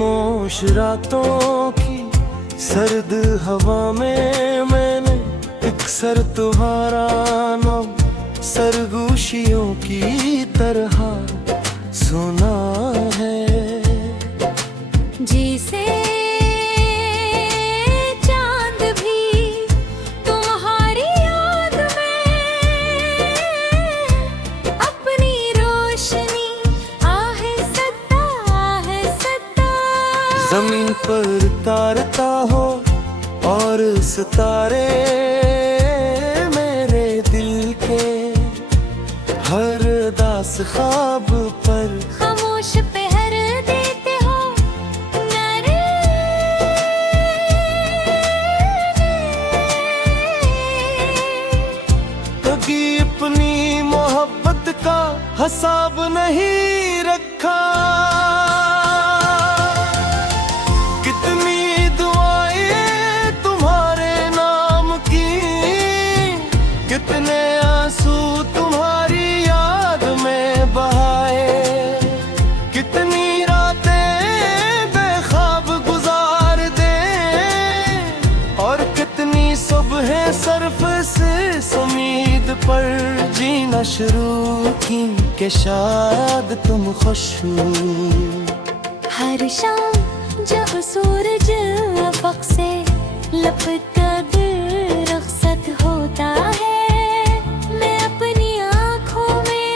खामोश रातों की सर्द हवा में मैंने एक सर तुम्हारा नाम सरगोशियों की तरह सुना है। जिसे चांद भी तुम्हारी याद में अपनी रोशनी आहिस्ता आहिस्ता जमीन पर तारता हो और सितारे मेरे दिल के हर दास ख्वाब पर खामोश पहर देते हो नारे। कभी अपनी मोहब्बत का हिसाब नहीं रखा, कितनी दुआएं तुम्हारे नाम की, कितने आंसू तुम्हारी याद में बहाए, कितनी रातें बेख्वाब गुजार दे और कितनी सुबहें सर्फ से उम्मीद पर जीना शुरू की कि शायद तुम खुश हो। हर शाम जब सूरज अफक से लपटता दिल रुखसत होता है, मैं अपनी आँखों में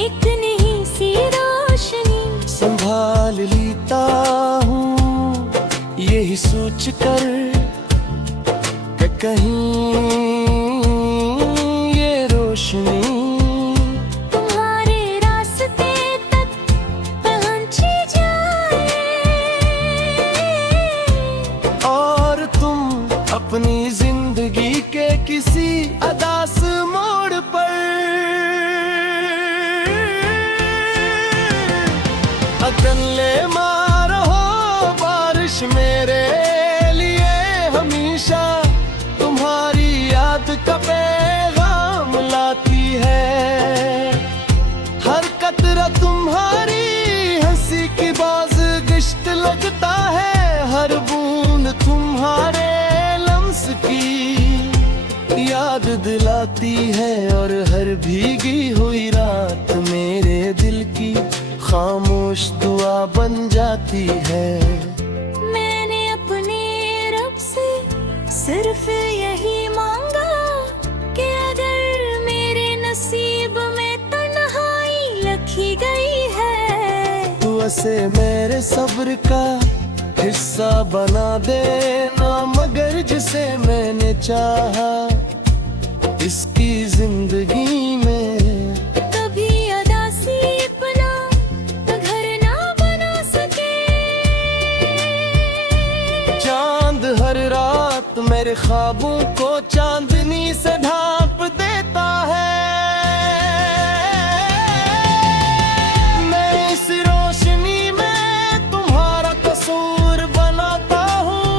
एक नहीं सी रोशनी संभाल लेता हूँ यही सोच कर कि कहीं ये रोशनी तुम्हारे रास्ते तक पहुँच जाए और तुम अपनी जिंदगी के किसी अदास मोड़ पर अगले मारो बारिश मेरे लिए हमेशा तुम्हारी याद का पैगाम लाती है। हर कतरा तुम्हारी हंसी की बाज़गिश्त लगता है, हर बूंद तुम्हारे लम्स की याद दिलाती है और हर भीगी हुई रात मेरे दिल की खामोश दुआ बन जाती है। मैंने अपने रब से सिर्फ यही मांगा कि अगर मेरे नसीब में तन्हाई लिखी गई है तू उसे मेरे सब्र का हिस्सा बना देना, मगर जिसे मैंने चाहा इसकी जिंदगी में कभी अदासी अपना घर ना बना सके। चांद हर रात मेरे ख्वाबों को चांदनी से ढांप देता है। मैं इस रोशनी में तुम्हारा कसूर बनाता हूँ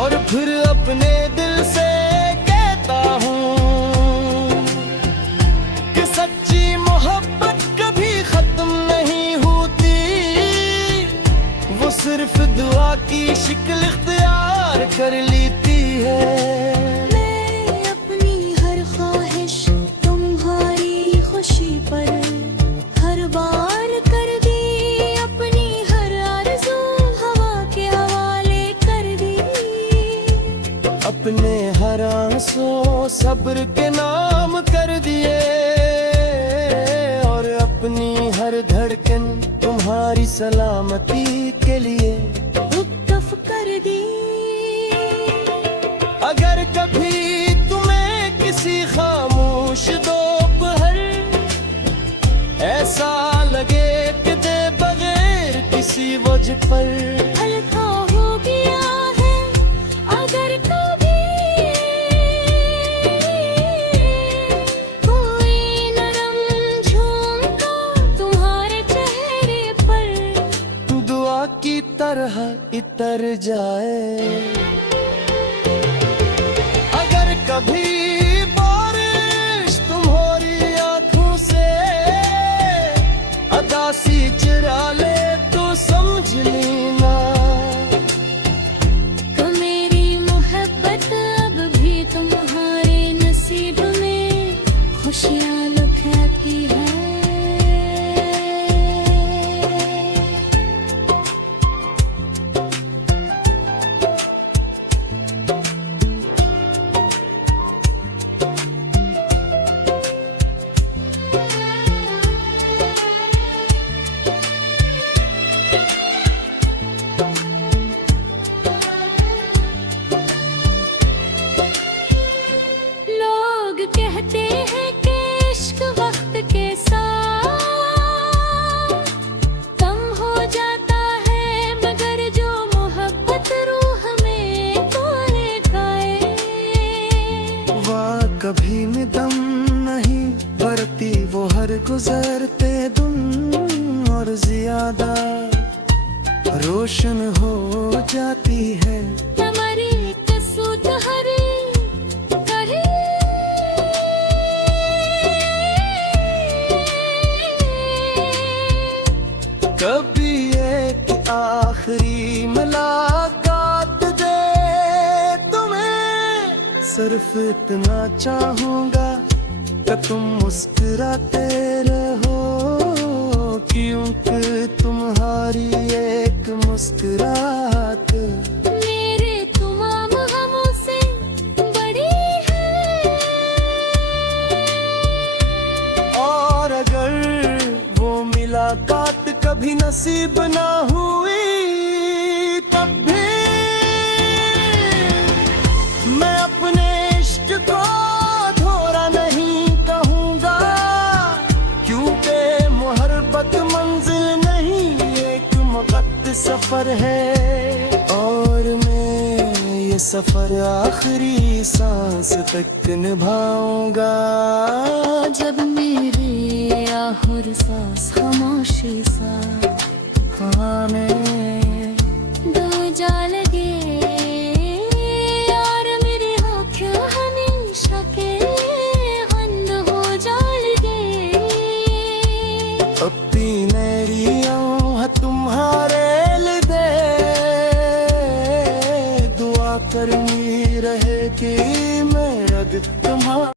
और फिर अपने दिल से कहता हूँ कि सच्ची मोहब्बत कभी खत्म नहीं होती, वो सिर्फ दुआ की शक्ल इख्तियार कर लेती है। मैं अपनी हर ख्वाहिश तुम्हारी खुशी पर हर बार कर दी, अपनी हर आरज़ू हवा के हवाले कर दी। अपने हर आंसू सब्र के नाम कर दिए और अपनी हर धड़कन तुम्हारी सलामती के लिए वक़्फ़ कर दी। अगर कभी तुम्हें किसी खामोश दोपहर ऐसा लगे कि दे बगैर किसी वजह पर हल्का हो गया है अगर कभी कोई नरम झोंका तुम्हारे चेहरे पर दुआ की तरह इतर जाए। अगर कभी बारिश तुम्हारी आंखों से अदासी चुरा ले तो समझ ले लोग कहते हैं कि इश्क वक्त के साथ कम हो जाता है, मगर जो मोहब्बत रूह में तोड़े खाए। वाह कभी दम नहीं भरती वो हर गुजरते दिन, और ज्यादा रोशन हो जाती है। हमारी कसूत हरी कहे कभी एक आखिरी मुलाकात दे तुम्हें, सिर्फ इतना चाहूंगा कि तुम मुस्कुराते रहो, क्योंकि तुम्हारी एक मुस्कुराहट मेरे तमाम गमों से बड़ी है। और अगर वो मुलाकात कभी नसीब ना हुई, तब भी मैं अपने इश्क को थोड़ा नहीं कहूँगा, क्योंकि मोहब्बत मंजिल नहीं एक मुक़द्दस सफर है, और मैं ये सफर आखिरी सांस तक निभाऊंगा। जब मेरे आखिर सांस खामोशी सा, हाँ मैं दो जाल